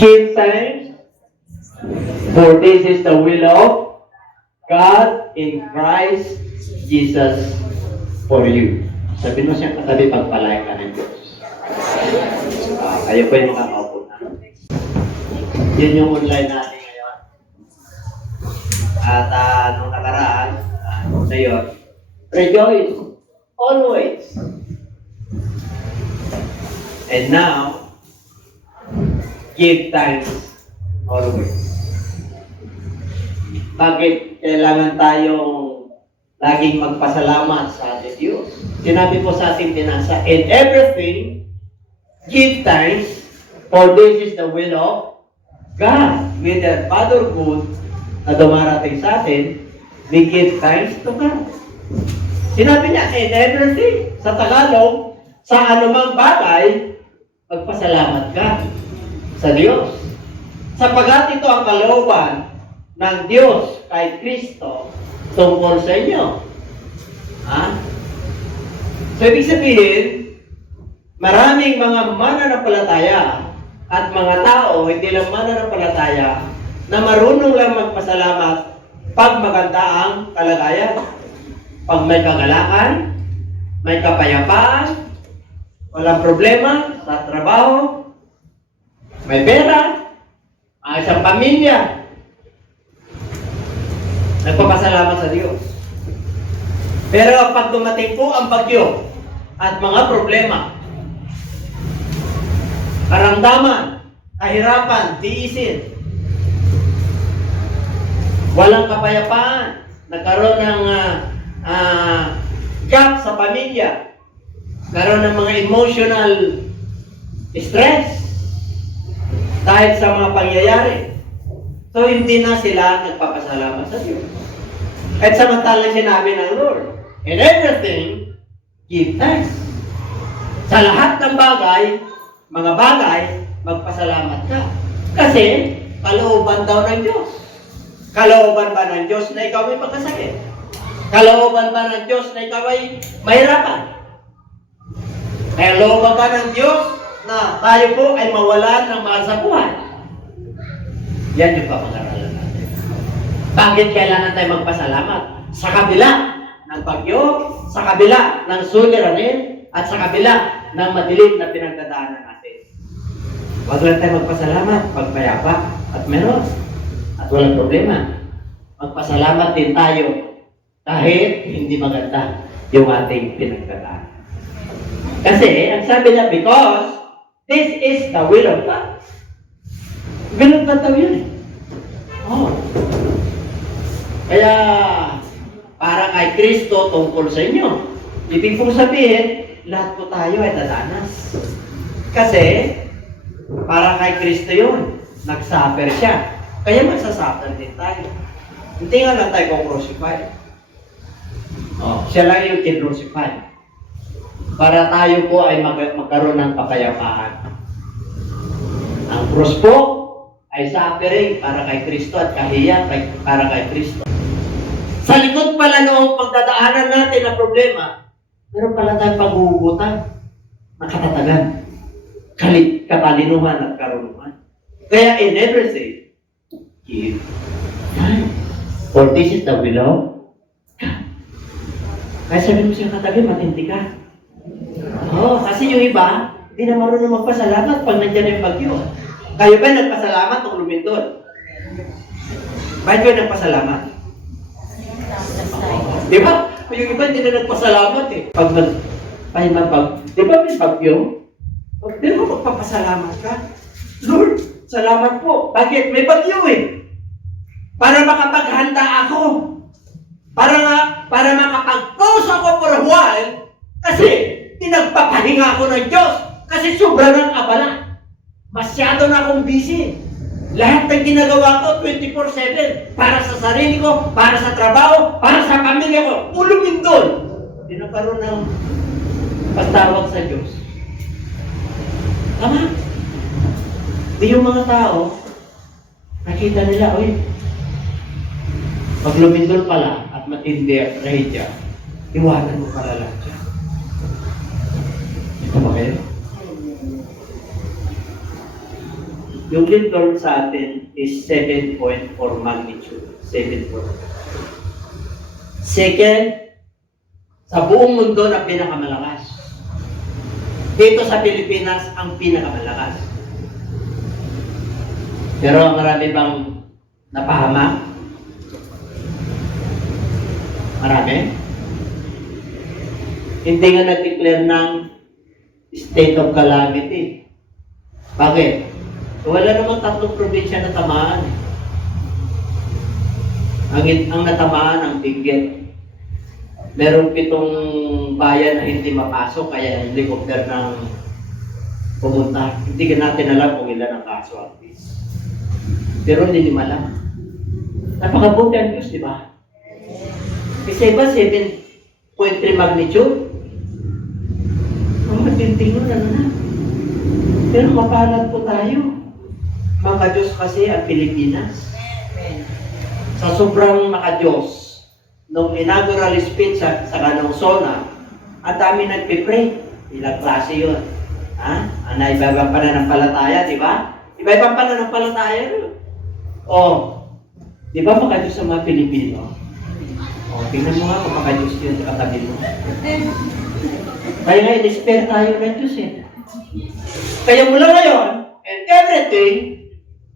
Give thanks, for this is the will of God in Christ Jesus for you. Sabi mo siya katabi, pagpalain ka ng Diyos. Kayo po yung makakaupo na. Yun yung online natin ngayon. At nung nakaraan, ngayon, rejoice always. And now, give thanks always. Bakit kailangan tayong laging magpasalamat sa ating Diyos? Sinabi po sa ating binasa, in everything, give thanks, for this is the will of God. With the fatherhood na dumarating sa atin, we give thanks to God. Sinabi niya, in everything, sa Tagalog, sa anumang bagay, magpasalamat ka sa Diyos. Sapagat ito ang kalooban ng Diyos kay Kristo tungkol sa inyo. Ha? So, ibig sabihin, maraming mga mananampalataya at mga tao, hindi lang mananampalataya, na marunong lang magpasalamat pag maganda ang kalagayan. Pag may kagalakan, may kapayapaan, walang problema sa trabaho, may pera, ang isang pamilya, nagpapasalamat sa Diyos. Pero pag dumating po ang bagyo at mga problema, karamdaman, kahirapan, tiisin, walang kapayapaan, nagkaroon ng gap sa pamilya, nagkaroon ng mga emotional stress dahil sa mga pangyayari. So, hindi na sila nagpapasalamat sa Diyos. At samantalang sinabi ng Lord, in everything, give thanks. Sa lahat ng bagay, mga bagay, magpasalamat ka. Kasi, kalooban daw ng Diyos. Kalooban ba ng Diyos na ikaw ay magkasakit? Kalooban ba ng Diyos na ikaw ay mahirapan? Kalooban ba ng Diyos na tayo po ay mawalan ng mahal sa buhay? Yan yung papag-aralan natin. Bakit kailangan tayo magpasalamat? Sa kabila ng bagyo, sa kabila ng suliranin, at sa kabila ng madilim na pinagdadaanan natin. Huwag lang tayo magpasalamat pagpayapa at meron. At walang problema. Magpasalamat din tayo kahit hindi maganda yung ating pinagdadaanan. Kasi, ang sabi niya, because this is the will of God. Will of God daw yun eh. Oh. Kaya, para kay Kristo tungkol sa inyo. Ibig pong sabihin, lahat po tayo ay dadanas. Kasi, para kay Kristo yun, nagsuffer siya. Kaya magsasuffer din tayo. Hindi nga lang tayo kung crucified. Oh, siya lang yung kin-crucified. Para tayo po ay magkaroon ng kapayapaan. Ang cross po ay suffering para kay Kristo at kahiyan para kay Kristo. Sa likod pala noong pagdadaanan natin na problema, meron pala tayong paghuhugutan na katatagan, katalinuhan at karunungan. Kaya in everything, give thanks. For this is the will of God. Kaya sabi mo siya katabi, matindi ka. Kasi yung iba, hindi na marunong magpasalamat pag nandiyan yung bagyo. Kayo ba nagpasalamat nung lumindol? Bakit kayo nagpasalamat? Di ba? Yung iba hindi na nagpasalamat eh. Di ba may bagyo? Di ba magpapasalamat ka? Lord, salamat po. Bakit? May bagyo eh. Para makapaghanda ako. Para makapag-pause ako for a while. Kasi, pinagpapahinga ako ng Diyos. Kasi sobra ng abala. Masyado na akong busy. Lahat ng ginagawa ko, 24/7. Para sa sarili ko, para sa trabaho, para sa pamilya ko. Ulumin doon. Hindi nagkaroon ng pagtawag sa Diyos. Tama? Di yung mga tao, nakita nila, pag lumindol pala at matindi at trahedya, iwanan mo pala lang siya. Ito ba kayo? Yung lindol sa atin is 7.4 magnitude. 7.4. Second, sa buong mundo na pinakamalakas. Dito sa Pilipinas, ang pinakamalakas. Pero marami bang napahamak? Marami? Hindi nga nag-declare ng state of calamity. Bakit? Wala namang 3 probinsya na tamaan. Ang natamaan ang Benguet. Meron 7 bayan na hindi mapasok, kaya helicopter nang pumunta. Hindi ka natin alam kung ilan ang kaso at least. Pero hindi naman alam. Napakabuti ang Diyos, di ba? Kasi iba 7.3 magnitude. Ang matinding nun, ano na. Pero mapalad po tayo. Mga Diyos kasi ang Pilipinas. Sa sobrang maka-Diyos, nung inaugural speech sa Canong-Sona, ang dami nagpipray. Ilang klase yun. Ha? Ang iba-ibang pananampalataya, di ba? Iba-ibang pananampalataya yun. O, di ba maka-Diyos sa mga Pilipino? O, tingnan mo nga kung maka-Diyos yun sa katabi mo. Kaya nga, in-spare tayo ng Diyos eh. Kaya mula ngayon, and everything,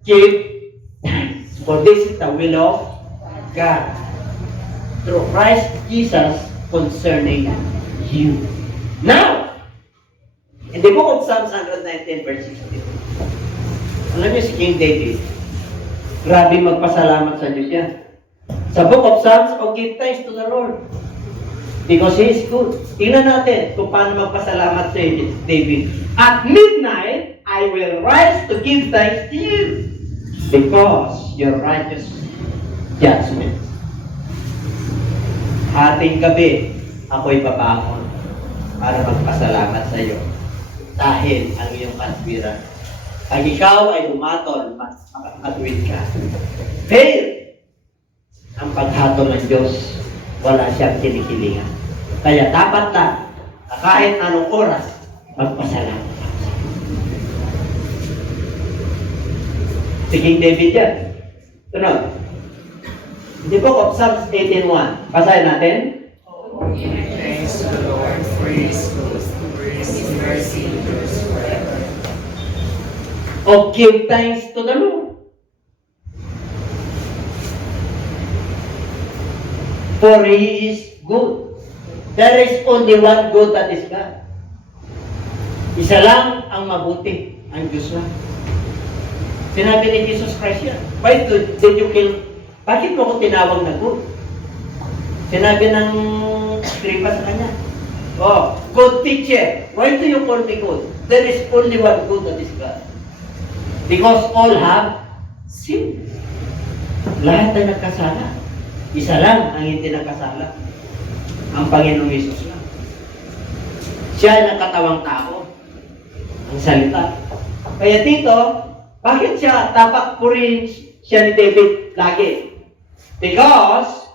give thanks. For this is the will of God. Through Christ Jesus concerning you. Now, in the book of Psalms 119 verse 16, alam niyo si King David, grabe magpasalamat sa Diyos yan. Sa book of Psalms, give thanks to the Lord. Because He is good. Tingnan natin kung paano magpasalamat si David. At midnight, I will rise to give thanks to you because your righteous judgment. Hating gabi, ako'y babangon para magpasalamat sa iyo dahil ang iyong katwiran. Pag ikaw ay umatol, makakatwid ka. Fail! Ang paghatol ng Diyos, wala siyang kinikilingan. Kaya dapat na kahit anong oras, magpasalamat. Si King David yan. Tunod. In the book of Psalms 18:1. Basahin natin. Thanks to the Lord for His good, for His mercy endures forever. O give thanks to the Lord. For He is good. There is only one good, that is God. Isa lang ang mabuti, ang Diyos lang. Sinabi ni Jesus Christ yan. Why did you kill? Bakit mo ko tinawag na good? Sinabi ng Skripa sa kanya. Oh, good teacher. Why do you call me good? There is only one good, that is God. Because all have sinned. Lahat ay nagkasala. Isa lang ang hindi nagkasala. Ang Panginoong Hesus lang. Siya ay nagkatawang tao. Ang salita. Kaya dito, bakit siya dapat purihin siya ni David lagi? Because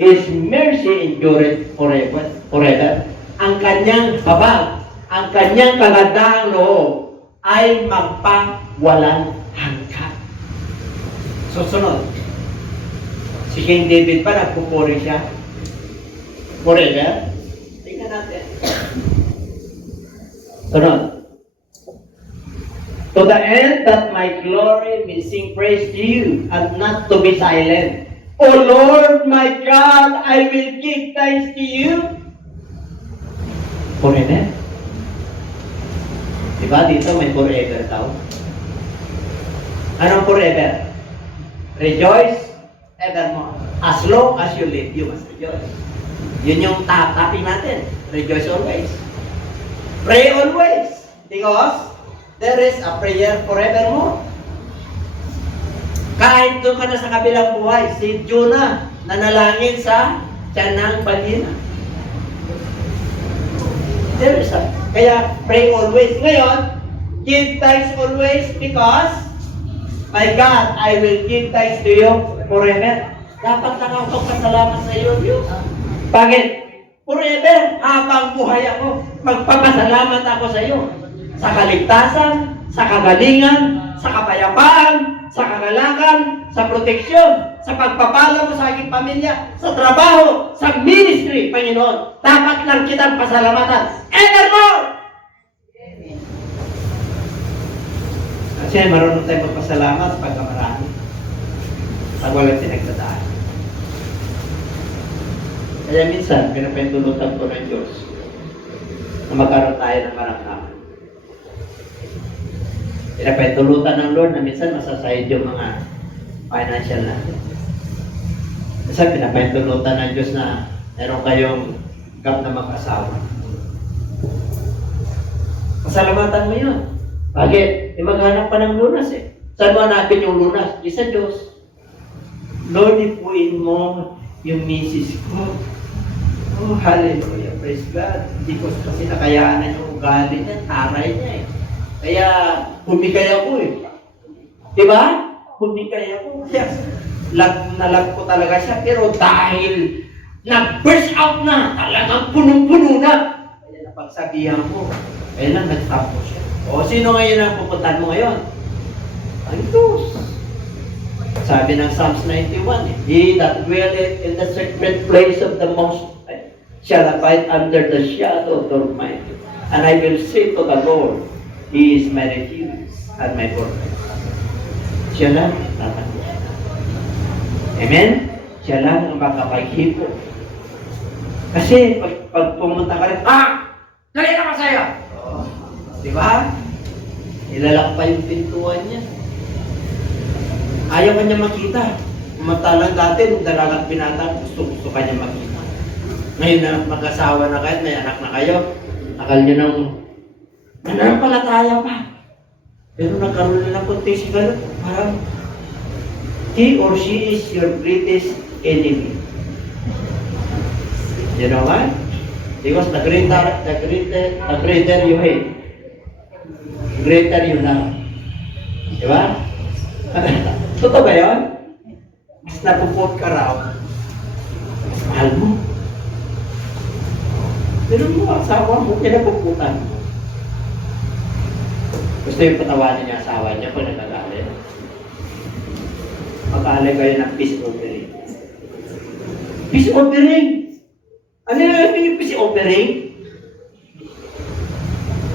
His mercy endured forever. Ang kanyang habag, ang kanyang kagandahang loob ay magpawalang hanggan. Susunod. Si King David pa, nagpupuri siya. Forever. Tingnan natin. Sunod. To the end that my glory may sing praise to you and not to be silent. O Lord, my God, I will give thanks to you. Forever. Diba dito may forever daw? Anong forever? Rejoice evermore. As long as you live, you must rejoice. Yun yung topic natin. Rejoice always. Pray always. Because there is a prayer forevermore. Kahit doon ka na sa kabilang buhay, si Jonah nanalangin sa tiyan ng balina. There is a, kaya pray always. Ngayon, give thanks always because my God, I will give thanks to you forever. Dapat lang ako pasalamat sa iyo, Diyos. Bakit? Forever, habang buhay ako, magpapasalamat ako sa iyo. Sa kaligtasan, sa kagalingan, sa kapayapaan, sa kagalakan, sa proteksyon, sa pagpapala mo sa aking pamilya, sa trabaho, sa ministry, Panginoon. Dapat lang kitang pasalamatan. Evermore! Kasi marunong tayo magpasalamat pagka marami. Pag walang pinagdadaan. Kaya minsan, pinapahintulutan ko ng Diyos na magkaroon tayo ng karamdaman. Pinapahintulutan ng Lord na minsan masasayad yung mga financial natin. Minsan, pinapahintulutan ng Diyos na meron kayong gap na mag-asawa. Pasalamatan mo yun. Bakit? Maghanap pa ng lunas eh. Saan mo hanapin yung lunas? Di sa Diyos. Lord, ipuin mo yung misis ko. Oh, hallelujah. Praise God. Hindi ko kasi nakayanan yung ugali niya, taray niya eh. Kaya, humikay ako eh. Diba? Humikay ako. Kaya, love ko talaga siya. Pero dahil nag-burst out na, talagang punong-puno na. Kaya napagsabihan ko. Kaya lang, nagtapos siya. O, sino ngayon ang pupuntahan mo ngayon? Ang Diyos. Sabi ng Psalms 91, He that dwelleth in the secret place of the Most High shall abide under the shadow of the Almighty. And I will say to the Lord, He is my refuge and my fortress. Siya lang tatanggihan. Amen? Siya lang ang makapaghipo. Kasi pag pumunta ka rin, dali na ka sa'yo! Di ba? Ilalak pa yung pintuan niya. Ayaw ka niya makita. Matalang dati, nung dalagang binata, gusto ka niya makita. Ngayon na mag-asawa na kayo, may anak na kayo, akal niyo nang mananampalataya pa. Pero nagkaroon na ng konti si Galo. Parang, he or she is your greatest enemy. You know why? Because the greater you hate, greater you love. Diba? Totoo ba yun? Mas napupot ka raw. Mahal mo. Pero mo, asawa mo, kinapuputan mo. Gusto yung patawanin niya asawa niya kung nagagalit. Mag-aalay kayo ng peace offering. Peace offering? Ano yung peace offering?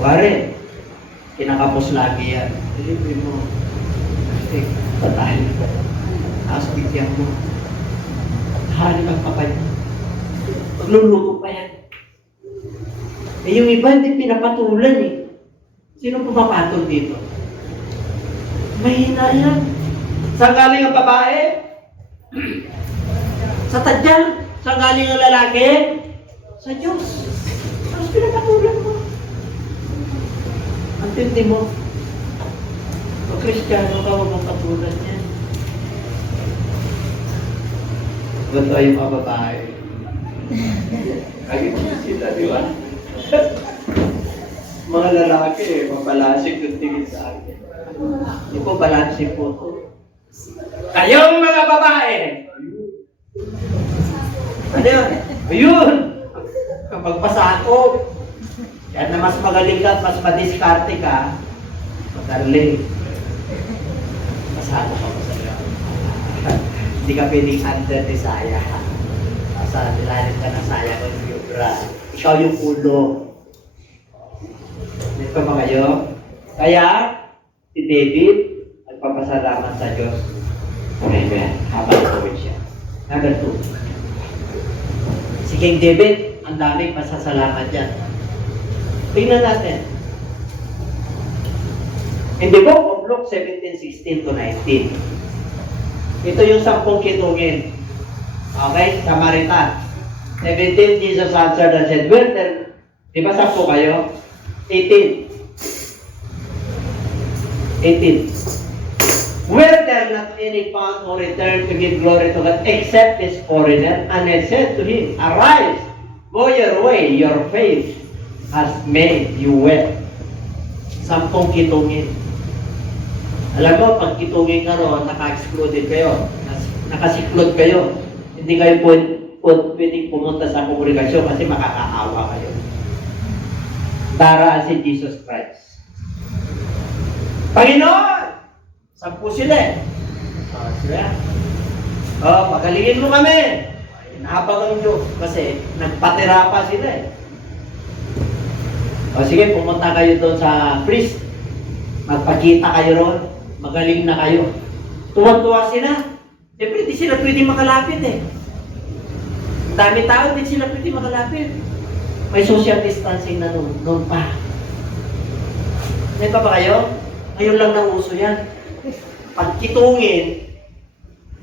Wari, kinakapos lagi yan. Delivery mo. Kasi patahin ko. Aspigyan mo. Tahanin ang kapay mo. Magluluto pa yan. Eh yung iba hindi pinapatulan eh. Sino pumapatol dito? Mahina yan. Saan galing ang babae? Sa tadya. Saan galing ang lalaki? Sa Diyos. Tapos pinapatulan mo. Antindi mo. Pag Kristiyano ka, huwag mong patulan yan. Ganito yung mga babae. Kagi mo sila, di ba? Mga lalaki, mabalasik yung tingin sa akin. Hindi po balasik po ito. Kayong mga babae! Ano yun? Ayun! Kapag pasakop, yan na mas magaling ka at mas madiskarte ka, magaling. Masano ka mo sa'yo. Hindi ka pwedeng under ni Saya. Sa nilalit ka ng Saya ko yung yubra. Ikaw yung ulo. Dito ba kayo? Kaya, si David, nagpapasalamat sa Diyos. Amen. Habang tawid siya. Number 2. Si King David, ang daming pasasalamat yan. Tingnan natin. In the book of Luke 17:16 to 19. Ito yung 10 kitungin. Okay? Samaritan. 17, Jesus answered and said, well, then, di ba 10 kayo? 18. Were there not any found who returned to give glory to God except this foreigner? And he said to him, arise, go your way, your faith has made you well. 10 kitungin. Alam mo, pag kitungin ka ron, naka-excluded kayo. Nakasiklod kayo. Hindi kayo pwedeng pumunta sa kongregasyon kasi makakaawa kayo. Daraan si Jesus Christ. Panginoon! 10 sila eh. Sila. Pagalingin mo kami. Inabag ang Diyos kasi nagpatira pa sila eh. Sige, pumunta kayo doon sa priest. Magpakita kayo ron. Magaling na kayo. Tuwag-tuwa sila. Siyempre, di sila pwede makalapit eh. Dami tao, di sila pwede makalapit. May social distancing na noon pa. May pa ba kayo? Ngayon lang nang uso yan. Pag kitungin,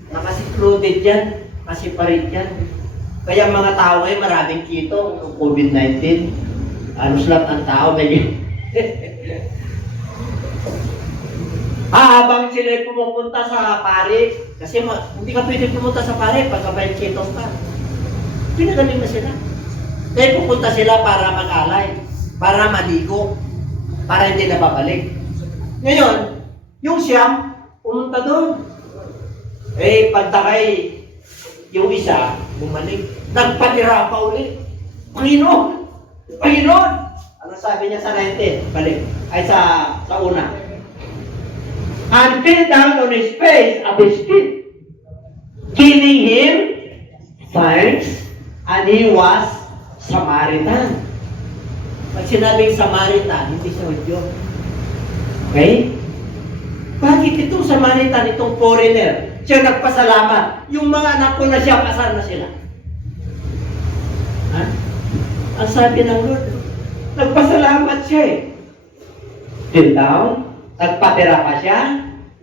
nakasecluded yan, nasiparit yan. Kaya mga tao ngayon maraming kito, COVID-19. Anos lang ang tao, may habang sila pumupunta sa pare, kasi hindi ka pwede pumunta sa pare pagka may kitong ka. Pinagaling na sila. Kaya pupunta sila para mag-alay, para maligo, para hindi na babalik. Ngayon, yung siyam, pumunta doon. Pagtakay, yung isa, bumalik. Nagpatira pa ulit. Panginoon! Panginoon! Ano sabi niya sa 19? Balik. Ay sa una. And fell down on his face at his feet, giving him thanks, and he was Samaritan. Pag sinabing Samaritan, hindi siya Hudyo. Okay? Bakit itong Samaritan, itong foreigner, siya nagpasalamat? Yung mga anak ko na siya, kasal na sila. Ha? Ang sabi ng Lord, nagpasalamat siya eh. Till down, nagpatira pa siya.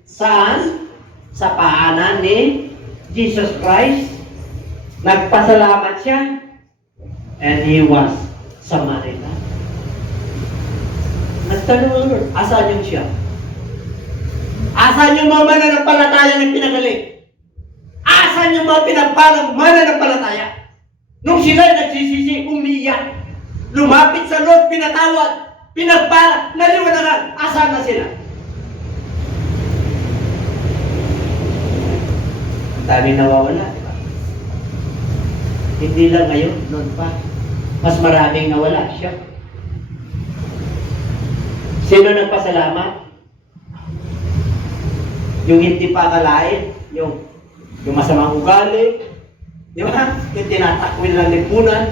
Saan? Sa paanan ni Jesus Christ. Nagpasalamat siya. And he was Samaritan. Nagtanong ang Lord, asan yung siya? Asan yung mga mananampalataya ng pinagaling? Asan yung mga pinagpalang mananampalataya? Nung sila nagsisisi, umiyak. Lumapit sa Lord, pinatawad, pinagpala, naliwanagan. Asan na sila? Ang dami nawawala, di ba? Hindi lang ngayon, noon pa. Mas maraming nawala siya. Sino nagpasalamat? Yung hindi pa akalain, yung masamang ugali, di ba? Yung tinatakwil ng lipunan,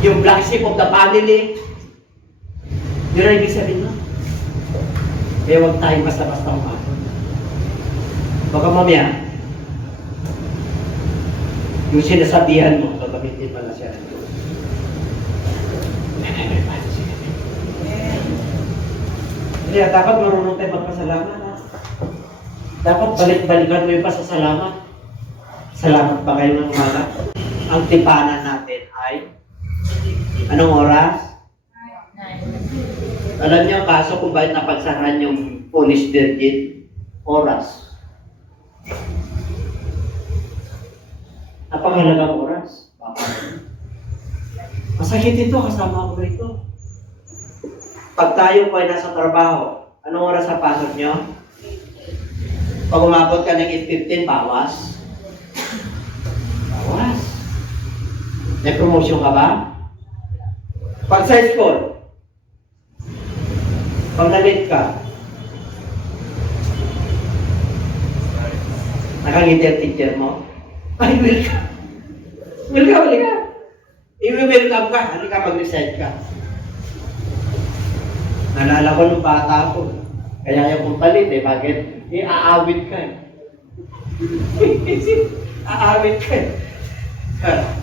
yung black sheep of the family. Yun ang ibig sabihin mo. Kaya huwag tayo basta-basta umakot. Baka mamaya, yung sinasabihan mo, gagamitin pala siya ng Diyos. Kaya dapat marunong tayo magpasalamat. Dapat balik-balikan mo yung pasasalamat. Salamat ba kayo ng umaga? Ang tipanan natin ay anong oras? 9. Alam niyo ang kaso kung bakit napagsaran yung Polish Virgin? Oras. Napakahalagang oras. Masakit ito, kasama ko rito. Pag tayo po ay nasa trabaho, anong oras sa pasok nyo? Pag umabot ka ng 8:15, bawas. Bawas. May promotion ka ba? Pag sa school, pag na-late ka, nakangiti ang teacher mo, ay, welcome. Welcome, halika. I-welcome ka, halika mag-recite ka. Nalala ko nung bata ko. Kaya yung kong palit eh, bakit? Aawit ka eh. Aawit ka eh.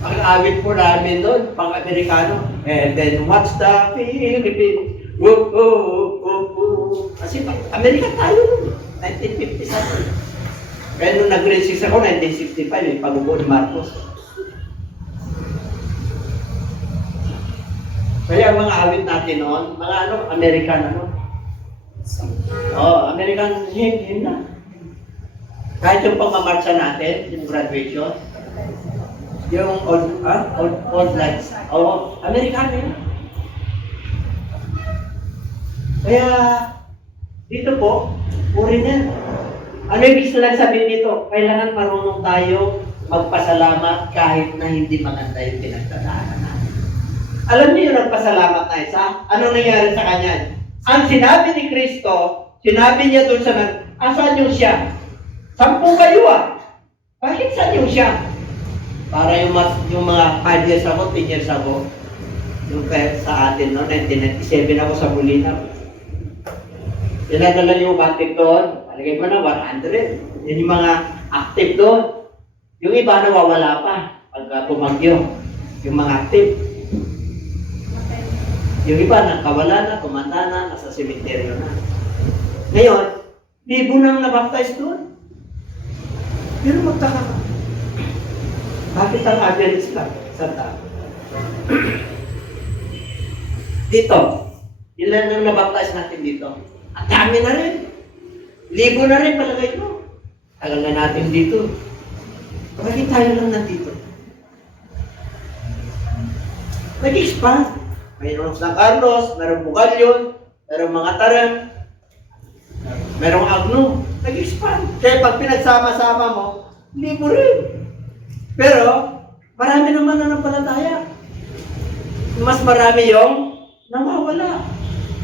Ang awit po namin doon, pang-Amerikano. And then, what's the Philippines? Whoop, whoop, whoop, whoop. Kasi Amerika tayo noon, 1957. Kaya nung nag-grade 6 ako, 1965, may pag-ubo ni Marcos. Kaya ang mga awit natin noon, mga American American hymn na. Kahit yung pagmamarcha natin, yung graduation, yung old lights, Amerikano yun. Kaya, dito po, foreigner. Ano ibig sabihin dito? Kailangan marunong tayo magpasalamat kahit na hindi maganda yung pinagdadaanan natin. Alam niyo yung nagpasalamat na isa? Ano nangyari sa kanya? Ang sinabi ni Kristo, sinabi niya doon sa asan yung siya? 10 kayo Bakit saan yung siya? Para yung mga 5 years ago, 10 years ago, yung sa atin, no, 1997 ako sa Molina. Dinadala yung batik doon, palagay mo na 100. Yan yung mga active doon. Yung iba nawawala pa pagka tumagyo, yung mga active. Yung iba nakawala na, tumanda na, nasa sementeryo na. Ngayon, libo nang nabaptize doon. Pero magtaka ka. Bakit ang average lang? Isang tao. Dito, ilan nang nabaptize natin dito? Ang dami na rin. Libo na rin palagay mo. Tagal na natin dito. Bakit tayo lang nandito? Nag-expand. Mayroong San Carlos, mayroong Bugalyon, mayroong mga Tarang, mayroong Agno. Nag-expand. Kaya pag pinagsama-sama mo, libo rin. Pero, marami naman nanampalataya. Mas marami yung nawawala.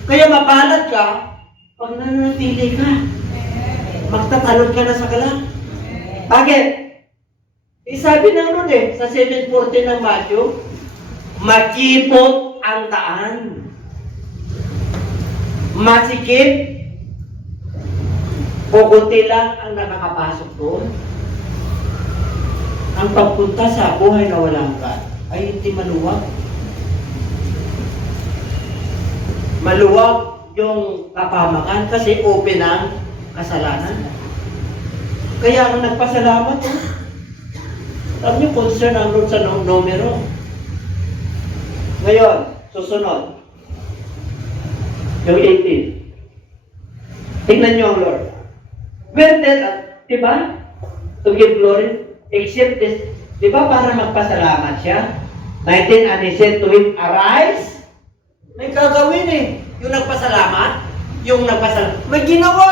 Kaya mapalad ka pag nananatili ka. Magtatalon ka na sa kalang. Bakit? Sabi na nun sa 7:14 ng Matthew, makipot ang daan. Masikip, pukunti lang ang nakakapasok doon. Ang pagpunta sa buhay na walang God ay hindi maluwag. Maluwag yung kapamakan kasi open ang kasalanan. Kaya ang nagpasalamat, alam niyo, concern ang Lord sa numero. Ngayon, susunod. Yung 18. Tingnan niyo ang Lord. Where then, diba? To give glory. Except this, di ba para magpasalamat siya? 19, and he said to him, arise. May gagawin Yung nagpasalamat, may ginawa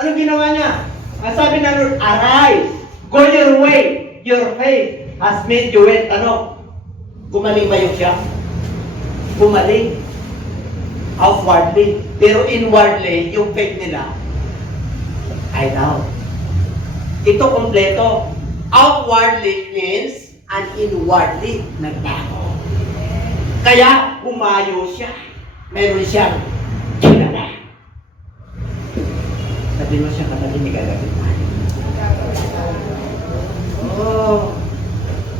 Ano ginawa niya? Ang sabi ng Lord, arise. Go your way. Your faith has made you well. Gumaling ba yung siya? Gumaling. Outwardly. Pero inwardly, yung faith nila, ay down. Ito kompleto. Outwardly means and inwardly nagbago. Kaya humayo siya. Meron siyang kilala. Sabi mo siya katabi ni gagawin tayo.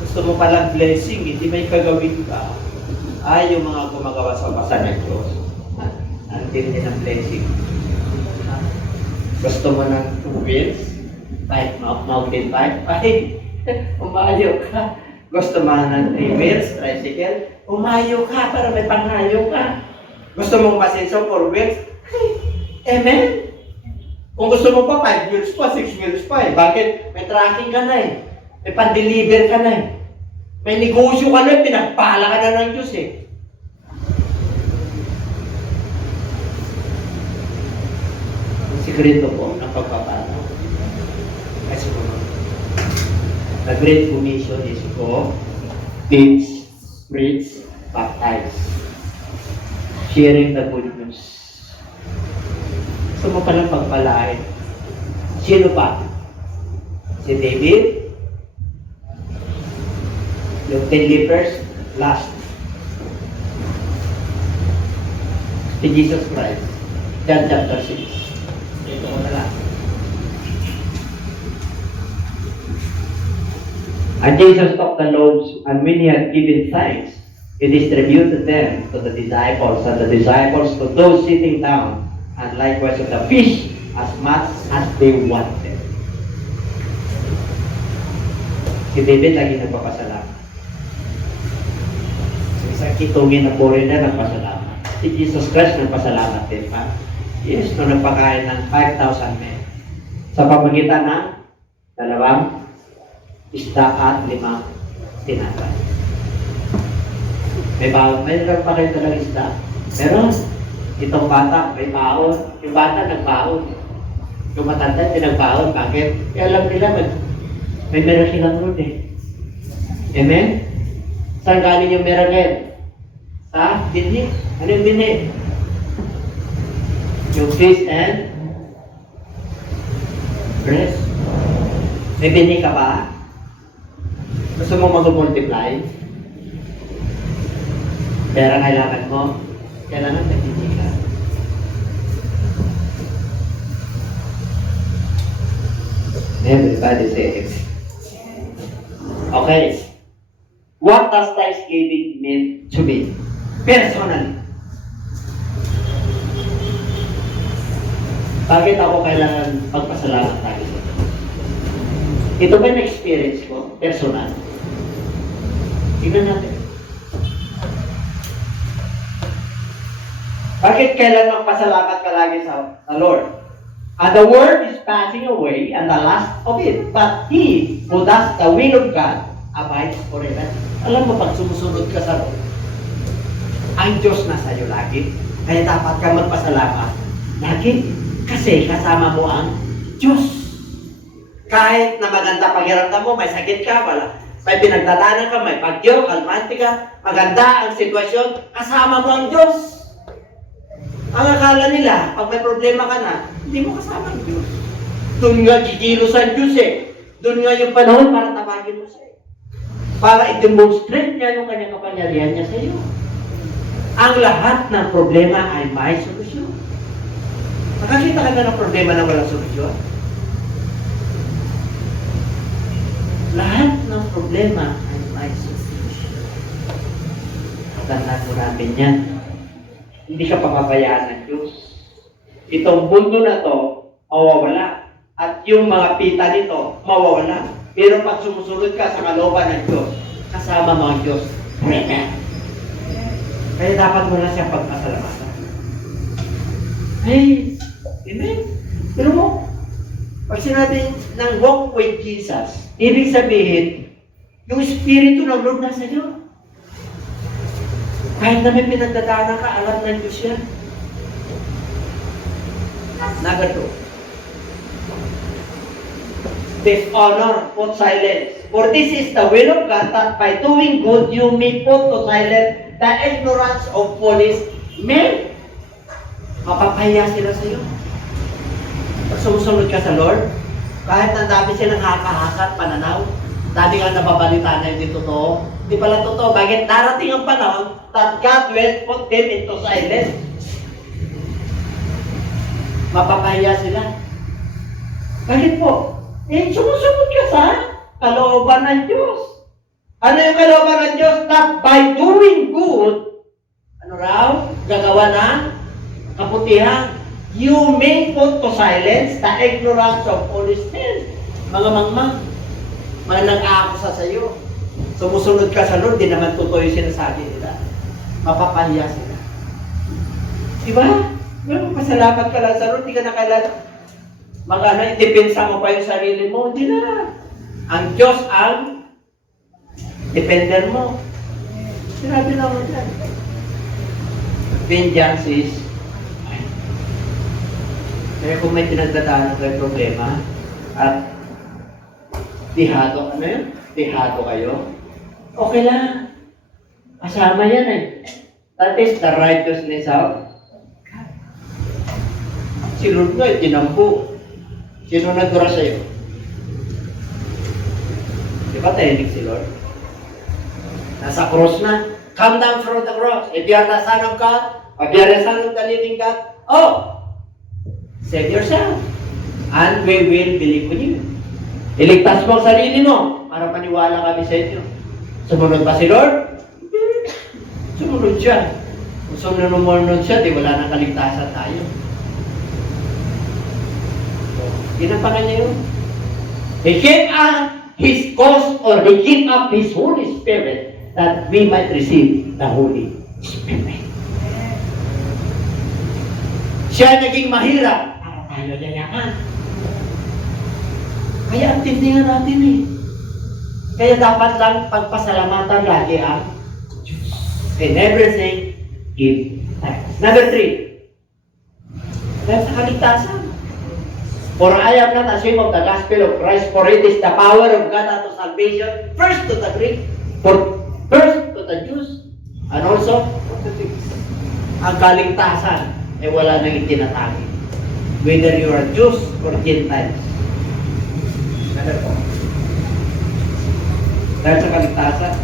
Gusto mo palang blessing, hindi may kagawin ka. Ay, yung mga gumagawa sa basa ng Diyos. Ang tindi ng blessing. Gusto mo ng 2 wheels? Mountain bike? Ay, umayo ka. Gusto mo ng 3 wheels, tricycle? Umayo ka para may panghayo ka. Gusto mong masinso 4 wheels? Amen? Kung gusto mo pa 5 wheels pa, 6 wheels pa Bakit? May tracking ka na May pan-deliver ka na May negosyo ka na pinagpala ka na ng Diyos Ang sikreto po ng pagpapala. Kasi po, the Great Commission is go, teach, preach, baptize. Sharing the good news. Gusto mo palang pagpalain. Sino pa? Si David? Yung 10 lepers? Last. Si Jesus Christ. John chapter 6. Ito mo na lang. And Jesus took the loaves, and when he had given thanks, he distributed them to the disciples, and the disciples to those sitting down, and likewise to the fish, as much as they wanted. Si David lagi nagpapasalamat. Isang kitungin na foreigner nagpasalamat. Si Jesus Christ nagpasalamat din pa. Yes, nung nagpakain ng 5,000 men. Sa pamagitan ng 2 isda at 5 tinapay. May baon. Mayroon pa kayo talagang isda. Pero, itong bata, may baon. Yung bata, nagbaon. Yung matanda, pinagbaon. Bakit? Kaya alam nila, may meron silang road Amen? Saan galing yung miracle? Sa binhi. Ano yung binhi? Yung fish and bread. May bini ka ba? Gusto mo mag-multiply? Pera kailangan mo? Kailangan may bini ka. Everybody say it. Okay. What does Thanksgiving mean to me? Personally. Bakit ako kailangan magpasalamat tayo? Ito ba yung experience ko? Personal. Tingnan natin. Bakit kailan magpasalamat ka lagi sa Lord? And the world is passing away and the last of it. But he who does the will of God abides forever. Alam mo, pag sumusunod ka sa Lord, ang Diyos nasa iyo lagi. Kaya dapat ka magpasalamat lagi. Kasi kasama mo ang Diyos. Kahit na maganda pakiramdam mo, may sakit ka, wala. May pinagdadaanan ka, may bagyo, kalmante ka, maganda ang sitwasyon, kasama mo ang Diyos. Ang akala nila, pag may problema ka na, hindi mo kasama ang Diyos. Doon nga gigilos ang Diyos eh. Doon nga yung panahon para tabagin mo siya. Para i-demonstrate niya yung kanyang kapangyarihan niya sa iyo. Ang lahat ng problema ay may solusyon. Nakakita ka na ng problema na walang solusyon? Lahat ng problema ay may solusyon. Tandaan mo natin yan. Hindi ka papabayaan ng Diyos. Itong mundo na to, mawawala. At yung mga pita nito, mawawala. Pero pag sumusunod ka sa kalooban ng Diyos, kasama mo ang Diyos. Kaya dapat mo na siya pagpasalamatan. Hey, amen? Pero mo, pag sinabi ng walk with Jesus, ibig sabihin, yung Espiritu ng Lord nasa iyo. Kahit na may pinagdadaanan ka, alam ng Diyos yan. Number 2. Dishonor, put silence. For this is the will of God, that by doing good, you may put to silence the ignorance of foolish men. Mapapahiya sila sa iyo. Pag sumusunod ka sa Lord, kahit na dami silang haka-haka at pananaw, dami nga nababalita na hindi totoo, hindi pala totoo. Bakit darating ang panahon that God will put them into silence? Mapapahiya sila. Bakit po? Sumusunod ka sa kalooban ng Diyos. Ano yung kalooban ng Diyos? That by doing good, ano raw? Gagawa ng kaputihan. You may put to silence the ignorance of foolish men. Mga mangmang, mga nag-aakusa sa iyo. Sumusunod ka sa Lord, di naman totoo yung sinasabi nila. Mapapahiya sila. Diba? Well, pasalamat ka lang sa Lord, di ka na kailangan itipensa mo pa yung sarili mo. Hindi na. Ang Diyos ang depender mo. Sinabi na mo dyan. Vengeance is mine. Kaya kung may pinagdadaanan kayo problema at tihado, ano yun? Tihado kayo, okay lang. Kasama yan eh. That is the righteousness of God. Si Lord nga, tinampo. Sino nagdura sa'yo? Di ba tahimik si Lord? Nasa cross na. Come down from the cross. If you are the Son of God, if you are the Son of the living God, save yourself. And we will believe in you. Iligtas mo ang sarili mo para paniwala kami sa inyo. Sumunod ba si Lord? Sumunod siya. Kung sumunod siya, di wala nang kaligtasan tayo. Ginampanan niya yun. He gave up His cause, or He gave up His Holy Spirit that we might receive the Holy Spirit. Siya naging mahirap para tayo yayaman. Kaya ang tindihan natin eh. Kaya dapat lang pagpasalamatan lagi ang Diyos. In everything, give thanks. Number 3. Dahil sa kaligtasan. For I am not ashamed of the gospel of Christ, for it is the power of God unto salvation, first to the Greek, first to the Jews, and also to the Greeks. Ang kaligtasan wala nang itinatagi. Whether you are Jews or Gentiles. Ano po? Dahil sa kaligtasan.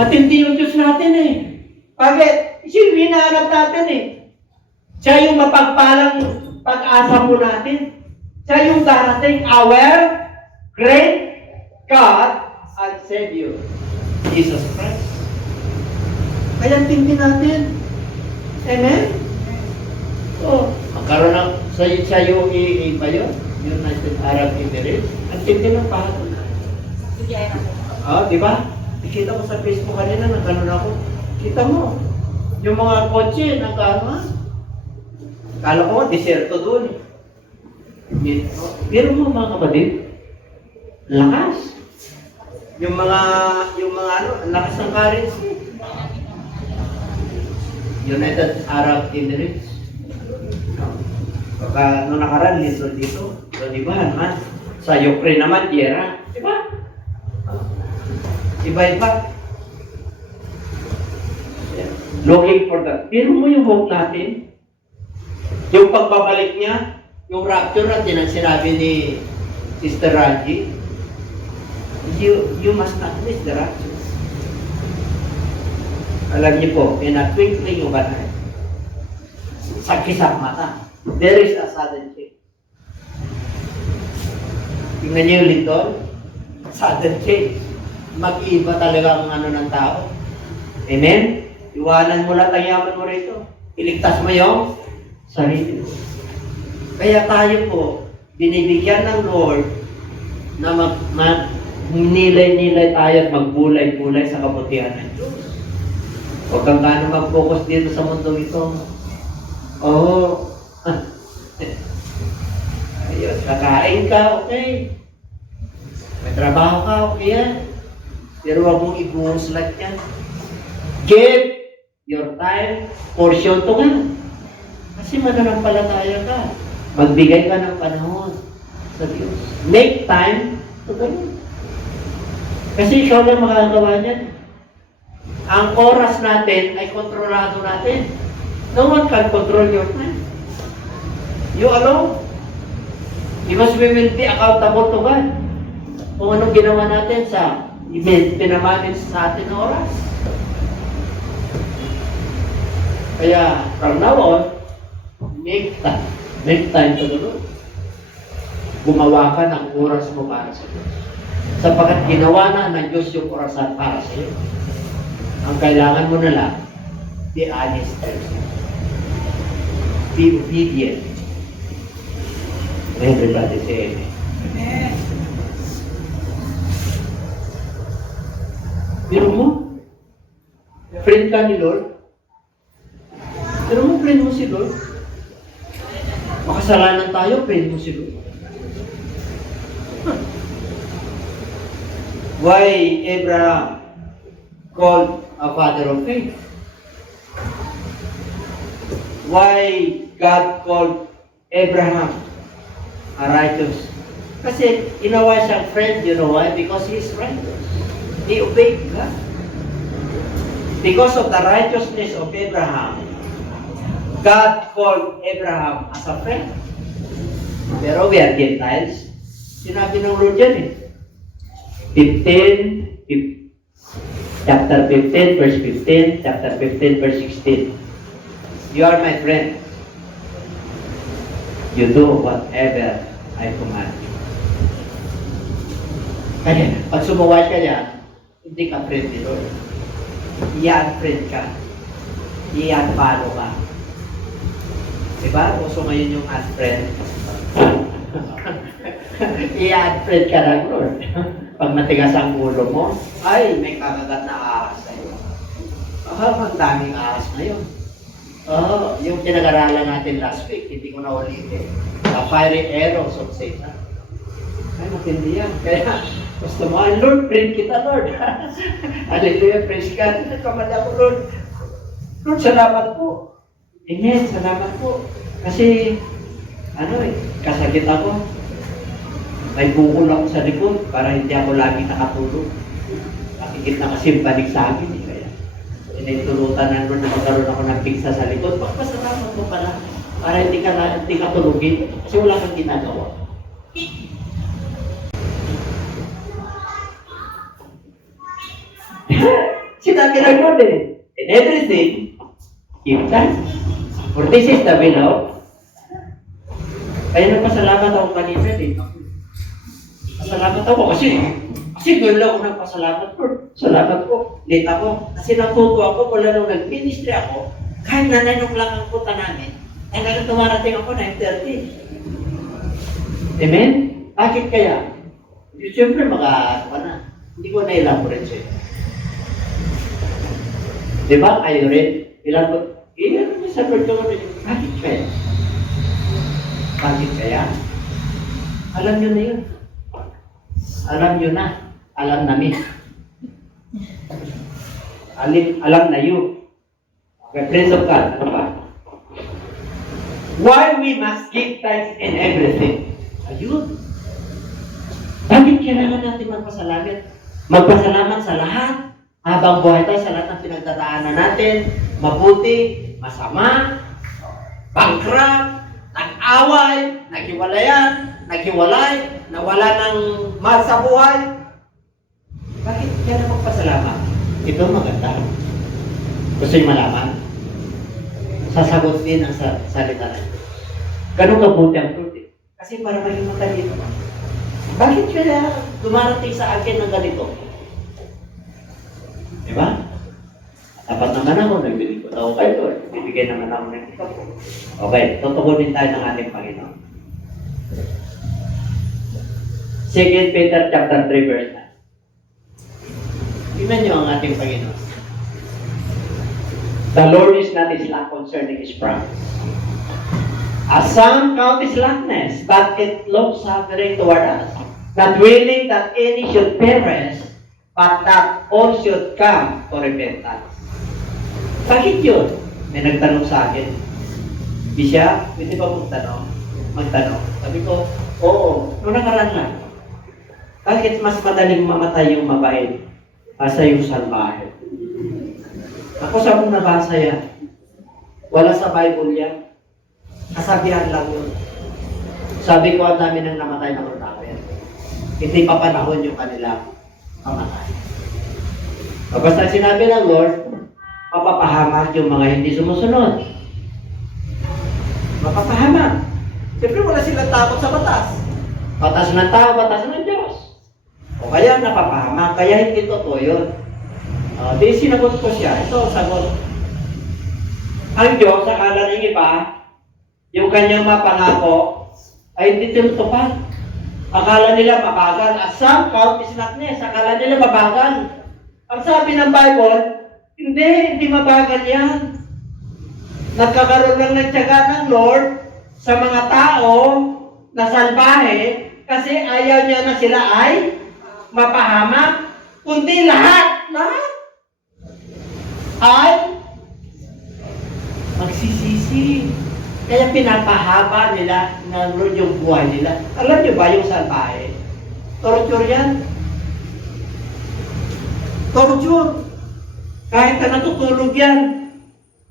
Matindi yung Diyos natin eh. Bakit? Siya yung hinahanap natin eh. Siya yung mapagpalang pag-asa mo natin. Siya yung darating, our great God and Savior, Jesus Christ. Kaya tindi natin. Amen? So, magkaroon ng sa UAE ba yun? United Arab Emirates. Ang tindi ng pahatol na. Di ba? Nakita ko sa Facebook kanina, nagkaroon ako. Kita mo, yung mga kotse, nagkaroon. Kala ko, deserto doon eh. Pero mo mga kapatid, lakas. Yung mga ano, lakas ng currency. United Arab Emirates. Pagka nung nakaraan, dito. So, di ba naman? Sa Ukraine naman, Tierra. Di ba? Iba-iba. Looking for that. Pero mo yung hope natin. Yung pagbabalik niya, yung rapture at din ang sinabi ni Sister Raji, you must not miss the rapture. Alam niyo po, in a twinkling of an eye, sa kisap mata, there is a sudden change. Tingnan niyo yung lindol, sudden change. Mag-iba talaga ang ano ng tao. Amen? Iwanan mo lang ang yaman mo rito. Iligtas mo yung sarili mo. Kaya tayo po, binibigyan ng Lord na nilay-nilay tayo at magbulay-bulay sa kabutihan ng Diyos. Huwag kang gano'n mag-focus dito sa mundo ito. Ayun, kakain ka, okay. May trabaho ka, okay yan. Pero huwag mong i-buhuslat yan. Give your time, portion to God. Kasi mananampalataya ka. Magbigay ka ng panahon sa Diyos. Make time to God. Kasi ikaw lang makagawa niyan. Ang oras natin ay kontrolado natin. No one can control your time. You alone. Because we will be accountable to God. Kung anong ginawa natin sa pinamanin sa atin na oras. Kaya, from now on, make time. Make time to the Lord. Gumawa ka ng oras mo para sa Diyos. Sapagkat ginawa na ng Diyos yung orasan para sa iyo. Ang kailangan mo na lang, be honest person. Be obedient. Everybody say amen. Pero mo, friend ka ni Lord. Pero mo, friend mo si Lord. Makasalanan tayo, friend mo si Lord. Why Abraham called a father of faith? Why God called Abraham a righteous? Kasi inawa siyang friend, you know why? Because he is righteous. He obeyed God. Because of the righteousness of Abraham, God called Abraham as a friend. Pero we are Gentiles. Sinabi ng Lord yan eh. Chapter 15, verse 15, chapter 15, verse 16. You are my friend. You do whatever I command you. Kaya, pag sumuway ka yan, hindi ka friend ni Lord. I-unfriend ka. I-unfollow ka. Diba? Uso ngayon yung unfriend. I-unfriend ka lang, Lord. Pag matigas ang ulo mo, ay, may kakagat na ahas sa'yo. Ang daming ahas ngayon. Yung pinag-aralan natin last week, hindi ko na ulitin. The fiery arrows of Satan. Ay, matindi yan. Kaya, gusto mo, Lord, friend kita, Lord. Hallelujah, praise God. Kamali ako, Lord. Lord, salamat po. Amen, salamat po. Kasi, kasakit ako. May bukol ako sa likod para hindi ako lagi nakatulog. Nakikit na kasi balik sa akin. Kaya, initulutan ng Lord na magkaroon ako ng pigsa sa likod. Pagpasalamat po. Para hindi ka tulugin. Kasi wala kang ginagawa. Sinabi lang yun eh. In everything, give thanks. For this is the will of. Kaya nagpasalamat ako kanina eh. Pasalamat ako kasi doon lang ako nagpasalamat ko. Salamat ko. Late ako. Kasi natuto ako mula nung nag-ministry ako. Kahit na 9 o'clock ang punta namin, ay nalang tumarating ako 9:30. Amen? Bakit kaya? Siyempre maka na. Hindi ko na-elaborate siya. Di ba? Kayo rin. Ilan ko? Sa Lord ko rin. Bakit kaya? Bakit kaya? Alam nyo na yun. Alam nyo na. Alam namin. Alam na yun. Okay, friends of God. Ano ba? Why we must give thanks in everything? Ayun. Bakit kailangan natin magpasalamat? Magpasalamat sa lahat. Habang buhay tayo sa lahat ng pinagdadaanan natin, mabuti, masama, bankrupt, nag-away, naghiwalayan, naghiwalay, nawala ng mahal sa buhay. Bakit kaya na magpasalamat? Ito maganda. Gusto yung malaman? Sasagot din ang salita na ito. Ganun kabuti ang truth. Kasi para maging matalino. Bakit kaya dumarating sa akin ng ganito? Diba? Dapat naman ako, nagbibigay ako kayo. Bibigay naman ako ng ito. Okay, tutukunin tayo ng ating Panginoon. 2 Peter chapter 3 verse 9. Tingnan niyo ang ating Panginoon. The Lord is not slack concerning His promise. As some count His slackness, but it long suffering toward us, not willing that any should perish, but that all should come to repentance. Bakit yun? May nagtanong sa akin. Bisya, pwede ba magtanong? Sabi ko, oo, noong nakaraan lang. Bakit mas madaling mamatay yung mabait kaysa yung salbahe? Ako sa akong nabasa yan. Wala sa Bible yan. Kasabihan lang yun. Sabi ko, ang dami nang namatay na tao yan. Hindi pa panahon yung kanila mamatay. Basta sinabi ng Lord, mapapahamak yung mga hindi sumusunod. Mapapahamak. Siyempre wala silang takot sa batas. Batas ng tao, batas ng Diyos. O kaya napapahamak, kaya hindi totoo yun. Di sinagot ko siya. Ito ang sagot. Ang Diyos, akala ng iba, yung kanyang mapangako, ay hindi tinutupad. Akala nila mabagal. As some count is slackness. Akala nila mabagal. Ang sabi ng Bible, hindi mabagal yan. Nagkakaroon lang ng tiyaga ng Lord sa mga tao na salbahe kasi ayaw niya na sila ay mapahamak. Kundi lahat ay magsisisi. Kaya pinapahaba nila ng Lord yung buhay nila. Alam niyo ba yung salbahe? Torture yan. Torture. Kahit ka natutulog yan.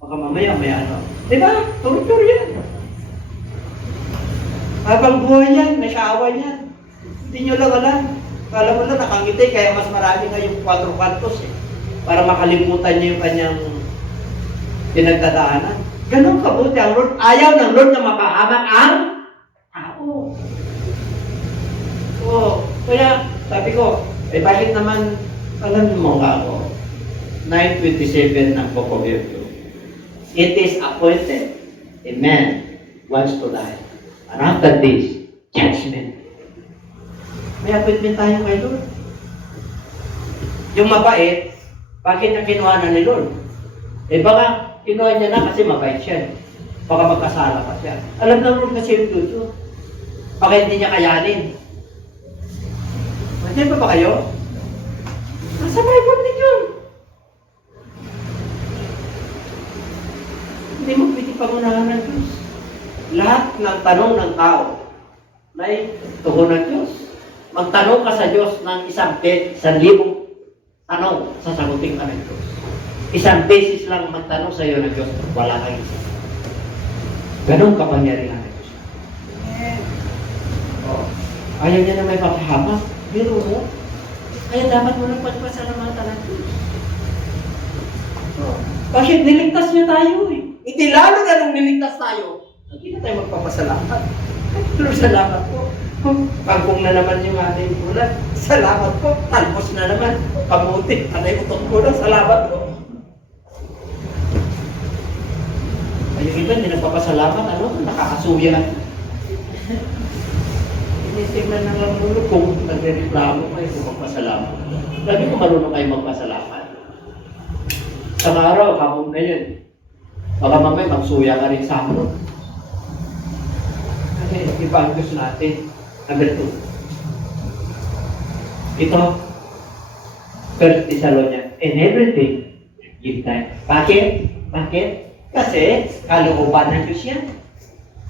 Baka mamaya may ano. Diba? Torture yan. Habang buhay yan, may kaaway yan. Hindi nyo lang alam. Kala mo lang nakangiti, kaya mas marami nga yung 4 kantos eh. Para makalimutan niyo yung kanyang pinagdadaanan. Ganun kabuti ang Lord. Ayaw ng Lord na mapahamak ang tao. So, kaya sabi ko, bakit naman, alam mo nga ako, 9:27 ng Book of Hebrews. It is appointed a man wants to die. And after this, judgment. May appointment tayo kay Lord. Yung mabait, bakit niya kinuha na ni Lord? Baka kinuha niya na kasi mabait siya. Baka magkasala pa siya. Alam na Lord kasi yung tuto. Baka hindi niya kayanin. Nandiyan pa ba kayo? Nasa Bible din yun. Hindi mo pwede pangunahan ng Diyos. Lahat ng tanong ng tao may tugon ng Diyos. Magtanong ka sa Diyos ng 1,000 tanong, sasagutin ka ng Diyos. 1 beses lang magtanong sa iyo ng Diyos, wala kang isa. Ganun kapangyarihan ng Diyos. Oh. Ayaw niya na may papahamak. Biro mo. Kaya dapat mo nang pagpasalamatan ng Diyos. Oh. Bakit niligtas niya tayo eh? Hindi lalo na nung niligtas tayo. Hindi na tayo magpapasalamat. Pero salamat po. Pagkong na naman yung ating ulan. Salamat po. Talbos na naman. Kamuti. Anay utot ko na. Salamat po. Ay, yung iba hindi nagpapasalamat. Ano? Nakakasuya. Inistignan na lang muna kung nagre-reklamo kayo kung magpasalamat. Sabi ko marunong kayo magpasalamat. Sa araw, kamong na yun. Baka mamaya magsuya ka rin sa amin. Kasi iba ang gusto natin. Number 2. Ito, 1 Thessalonians. In everything, give thanks. Bakit? Bakit? Kasi kalooban ng Diyos yan.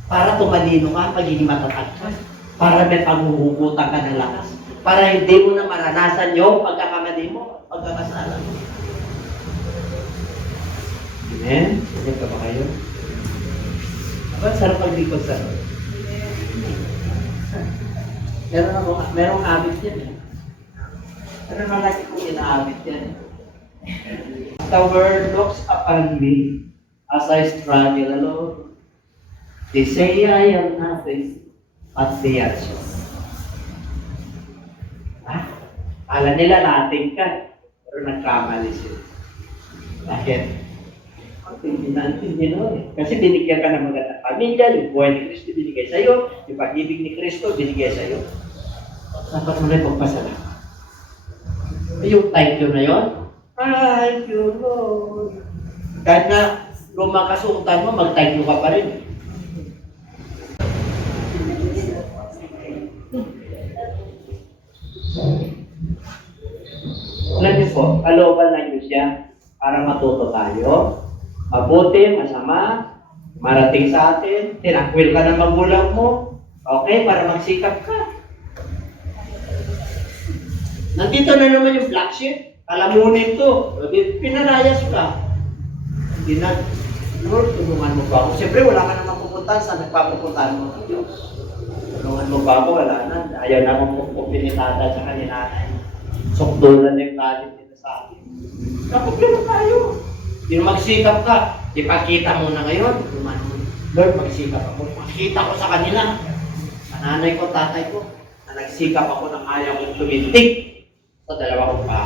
Para tumalino ka, pagiging matatag ka. Para may panghuhugutan ka ng lakas. Para hindi mo na maranasan yung pagkakamali mo, pagkakasala mo. Amen? Amen ka ba kayo? Aba, sarap paglikod sa Lord. Merong habit yan eh. Pero lagi kong ina-habit yan eh. The world looks upon me as I struggle alone. They say I am nothing, but they are so. Ha? Alam nila natin ka, pero nagkamali sila. Bakit? Hindi no. Kasi binigyan ka ng magandang pamilya, yung buhay ni Kristo binigay sa'yo, yung pag-ibig ni Kristo binigay sa'yo. Dapat mo rin magpasalamat. Yung thank you na yun, thank you, Lord. Kahit na lumakasutan mo, mag-thank you ka pa rin. Alam niyo po, kalooban ng Diyos yan para matuto tayo. Mabuti, masama, marating sa atin, tinakwil ka ng magulang mo, okay, para magsikap ka. Nandito na naman yung black sheep, kalamunin to, pinarayas ka. Hindi na, Lord, tulungan mo ba ako? Siyempre, wala ka naman pupuntahan sa nagpapupuntahan mo ng Diyos. Tulungan mo ba ako? Wala na. Ayaw na akong pupinitada sa kanina. Sokdolan na yung galit nila sa akin. Kapag gano'n tayo, hindi magsikap ka, ipakita mo na ngayon. Lord, magsikap ako. Makita ko sa kanila. Sa nanay ko, tatay ko, na nagsikap ako ng ayaw kong tumindig sa dalawa kong pa.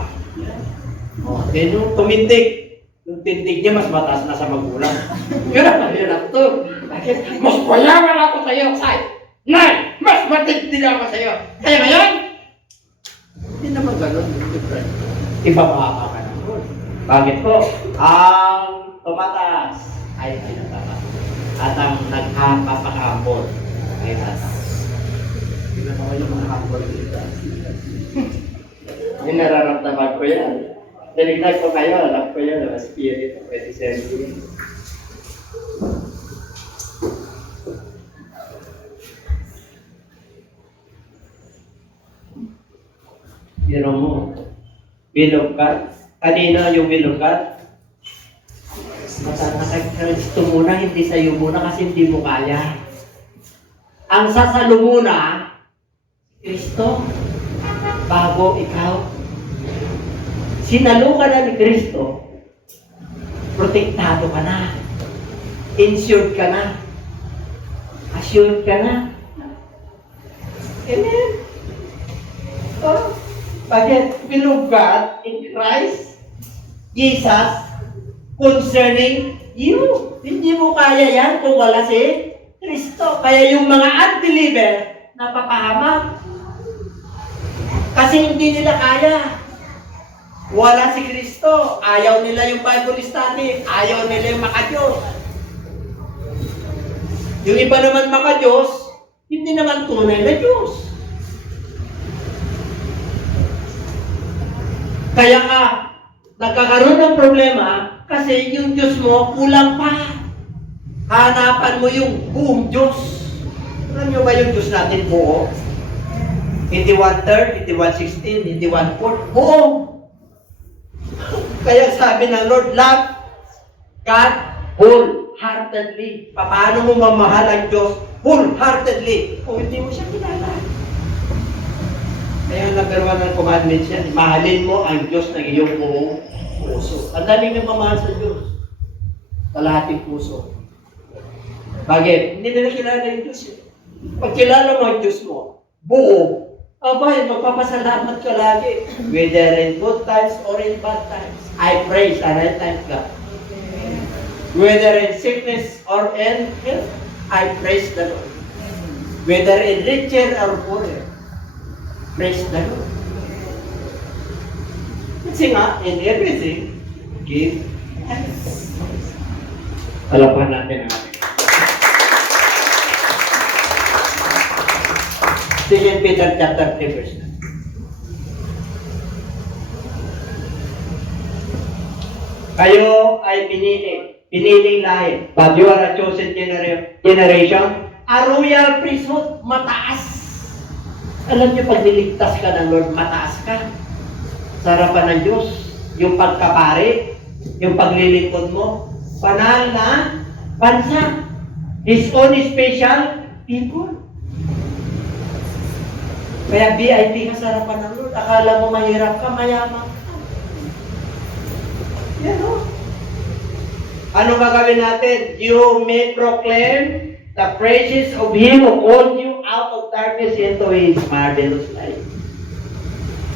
Then yung tumindig, yung tindig niya mas mataas na sa magulang. Yun ang mahirap to. Mas payaman ako sa iyo, Sai. Nay, mas matindi ako sa iyo. Kaya ngayon, hindi naman gano'n. Ibababa ka naman. Bakit po? Ang tumataas ay pinataas. At ang nagpapakambol ay tataas. Tingnan mo yung mga hambol dito. Yung nararamdaman ko yan. Tinignan ko kayo, alam ko yan, ang spirit of 27. Biro mo, will of God. Kanina yung will of God. Matana kay Kristo muna, hindi sa'yo muna kasi hindi mo kaya. Ang sasalo muna, Kristo, bago ikaw. Sinalo ka na ni Kristo, protektado ka na, insured ka na, assured ka na. Amen? Oh, bakit? Will of God in Christ, Jesus, concerning you. Hindi mo kaya yan kung wala si Kristo. Kaya yung mga unbeliever, napapahamak. Kasi hindi nila kaya. Wala si Kristo. Ayaw nila yung Bible study. Ayaw nila yung maka-Diyos. Yung iba naman maka-Diyos, hindi naman tunay na Diyos. Kaya ka, nagkakaroon ng problema kasi yung Diyos mo kulang pa. Hanapan mo yung buong Diyos. Alam nyo ba yung Diyos natin buo? Hindi 1/3, hindi 1/16, hindi 1/4. Buo! Kaya sabi ng Lord, love God whole wholeheartedly. Paano mo mamahal ang Diyos wholeheartedly? Kung hindi mo siya kilala. Kaya number 1 ng commandments yan, mahalin mo ang Diyos ng iyong buong puso. Ang daming nagmamahal sa Diyos. Kalahating puso. Bakit? Hindi nila kilala yung Diyos. Pag kilala mo ang Diyos mo, buo, abay, magpapasalamat ka lagi. Whether in good times or in bad times. I praise and I thank God. Whether in sickness or in health, I praise the Lord. Whether in richer or poorer, praise the Lord. Kasi nga, in everything, give thanks. Palapahan natin ang ating. 2 Peter chapter 3 verse 9. Kayo ay piniling lahi, but you are a chosen generation, a royal priesthood, mataas. Alam niyo, pag niligtas ka ng Lord, mataas ka. Sa harapan ng Diyos, yung pagkapari, yung paglilingkod mo, banal na bansa. His own special people. Kaya VIP ka sa harapan ng Lord. Akala mo mahirap ka, mayaman ka. Yan o. Ano ba gawin natin? You may proclaim the praises of Him who called you out of darkness into His marvelous light.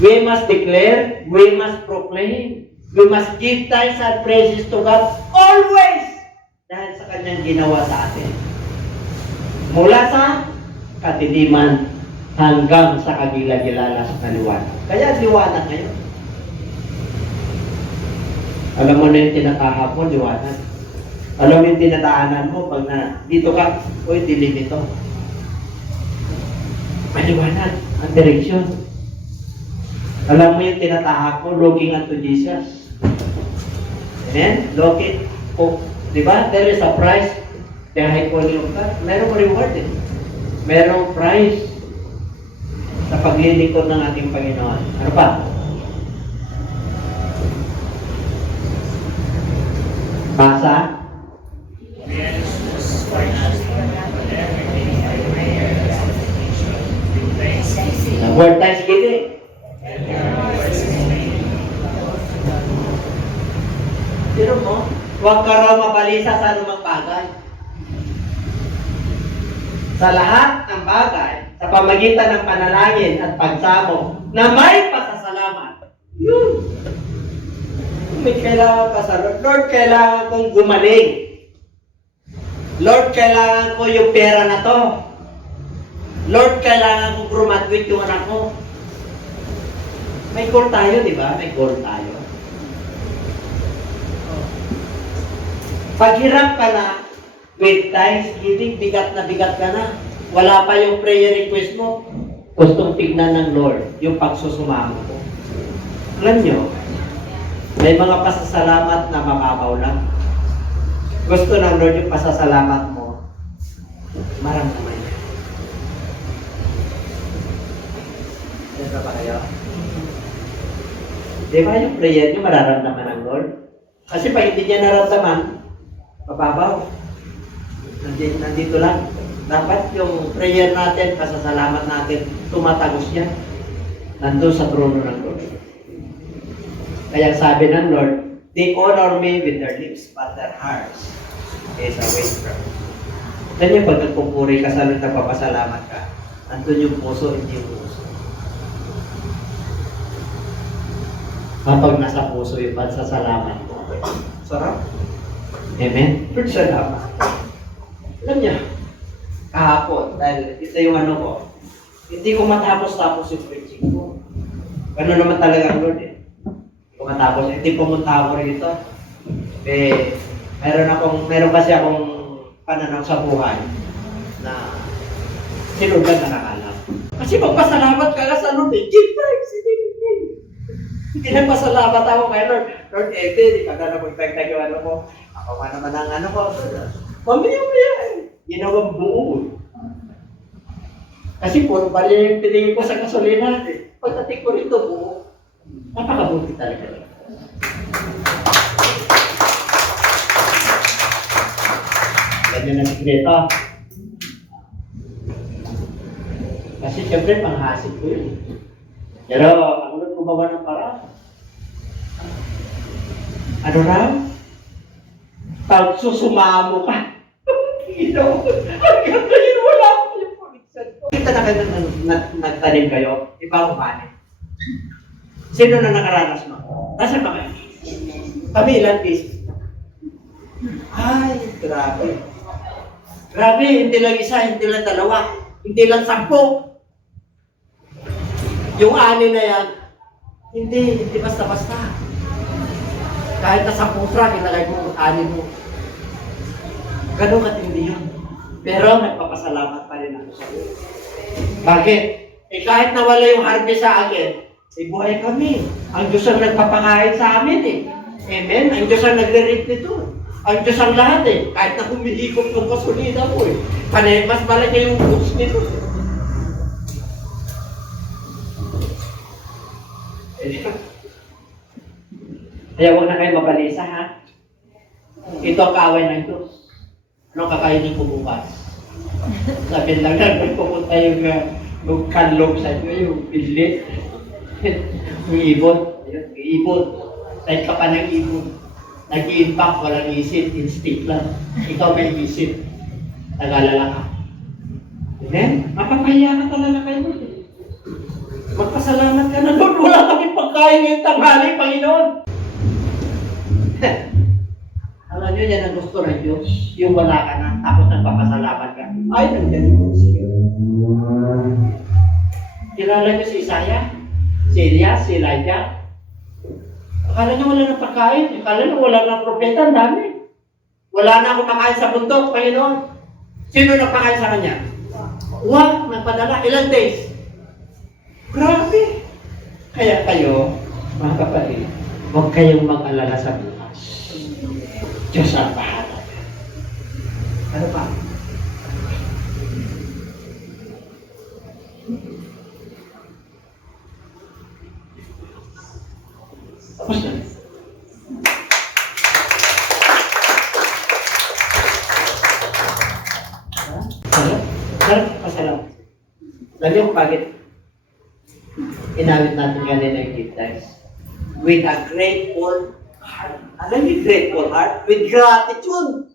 We must declare, we must proclaim, we must give thanks and praises to God always dahil sa Kanyang ginawa sa atin. Mula sa katiliman hanggang sa kagila-gilala sa kaliwanag. Kaya liwanag ngayon. Alam mo na yung tinatahak mo, liwanag. Alam mo yung tinataanan mo pag na dito ka, uy, dilim ito. Maliwanag ang direksyon. Alam mo yung tinatahak mo, looking unto Jesus. Amen? Looking, di ba? There is a price. The high calling of God. Merong reward eh. Merong price sa paglilingkod ng ating Panginoon. Ano pa? Basa? Word thanksgiving. Sino mo? Huwag ka raw mabalisa sa anumang bagay. Sa lahat ng bagay, sa pamagitan ng panalangin at pagsamo na may pasasalamat. Yun. May kailangan ka sa Lord. Lord, kailangan kong gumaling. Lord, kailangan ko yung pera na to. Lord, kailangan kong graduate yung anak ko. May goal tayo, di ba? May goal tayo. Paghirap ka na, with thanksgiving, bigat ka na. Wala pa yung prayer request mo. Gustong tignan ng Lord yung pagsusumamo ko. Alam nyo, may mga pasasalamat na mababaw lang. Gusto ng Lord yung pasasalamat mo, maramdaman niya. Diba ba kayo? Di ba yung prayer niyo mararamdaman ng Lord? Kasi pag hindi niya naramdaman, mababaw. Nandito lang. Dapat yung prayer natin, pasasalamat natin, tumatagos yan. Nandun sa trono ng Lord. Kaya sabi ng Lord, they honor me with their lips, but their hearts is away from me. Kanya pag nagpupuri ka sa Lord, nagpapasalamat ka, nandun yung puso, hindi yung puso. Kapag nasa puso yung pagsasalamat mo. Sarap. Amen? Lord, salamat. Alam niya, kahapon, dahil ito yung ano ko, hindi ko matapos yung preaching ko. Ano naman talaga ang Lord eh. Hindi ko matapos, hindi pumunta ako rito. Meron kasi akong pananaw sa buhay na si Lord ang nakakalam. Kasi magpasalamat ka sa Lord eh. Give thanks, hindi nagpasalamat ako kay Lord. Lord, di ka na mag-tag yung ano mo. Ako pa naman ang ano ko. Mamaya eh. Ginawang buo. Kasi puro pa rin yung pinigil ko sa gasolina eh. Pagdating ko rito buo. Napakabuti talaga. Ganyan ang sikreto. Kasi siyempre, panghasip ko yun. Pero, ang ulit gumawa ng paraan. Ano raw? Pag susumamo ka. Hanggang ngayon, wala ko yung connection ko. Kita na kayo nagtanim kayo, iba umani. Sino na nakaranas mo? Nasaan ba kayo? Kami ilang pieces. Ay, grabe. Grabe, hindi lang isa, hindi lang dalawa, hindi lang 10. Yung ani na yan, hindi basta-basta. Kahit na 10 truck, ilagay mo, ani mo. Ganun katindi yun. Pero nagpapasalamat pa rin ako sa iyo. Bakit? Kahit nawala yung harvest sa akin, buhay kami. Ang Diyos ang nagpapakain sa amin eh. Amen? Ang Diyos ang nagre-rate nito. Ang Diyos ang lahat eh. Kahit na humihikop ng kasulina mo eh. Mas malaki yung books nito. Kaya huwag na kayo mabalisa ha. Ito ang kaaway ng Diyos. Anong kakainin ko bukas? Sabi lang na, pupunta yung kanlog sa inyo, yung bidlit. Yung ibon. Yung ibon. Dahil ka pa ng ibon. Nag-i-impact, walang isip, instinct lang. Ikaw may isip. Nag-alala ka. Amen? Mapapahiya ka talaga kayo. Magpasalamat ka na, Lord. Wala kami pagkain ngayong tanghali, Panginoon. Alam nyo, yan ang gusto ng Diyos. Yung wala ka na, tapos nagpapasalamat ka. Ay, nandiyan mo siya. Kilala nyo si Isaiah? Si Elias? Si Elijah? Akala nyo wala ng pagkain. Akala nyo wala ng propeta. Ang dami. Wala na akong makain sa bundok, Panginoon. Sino nagpakain sa kanya? Nagpadala. Ilang days? Grabe. Kaya kayo, mga kapatid, huwag kayong mag-alala sa bukas. Diyos ang bahala. Ano pa? Tapos na. Pasalamat. Lagi yung pagit. Inawit natin kanina yung give thanks. With a grateful heart. Alam niyo, grateful heart? With gratitude.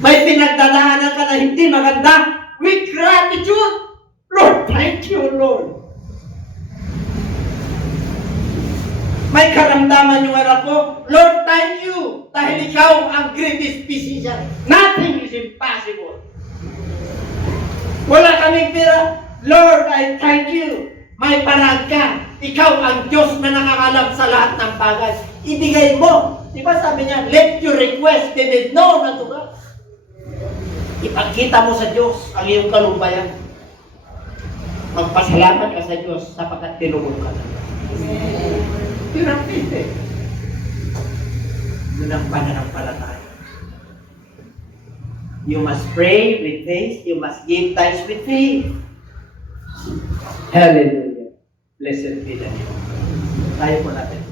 May pinagdadaanan ka na hindi maganda. With gratitude. Lord, thank you, Lord. May karamdaman yung anak ko. Lord, thank you. Dahil ikaw ang greatest physician. Nothing is impossible. Wala kaming pera. Lord, I thank you. May paraan ka. Ikaw ang Diyos na nakakalam sa lahat ng bagay. Ibigay mo. Di ba sabi niya, let your request be made known unto God. Ipagkita mo sa Diyos ang iyong kalubayan. Magpasalamat ka sa Diyos sapagkat tinubog ka. Yun ang faith eh. Yun ang pananampalataya. You must pray with faith. You must give thanks with faith. Hallelujah. Blessed be the name. Tayo po natin.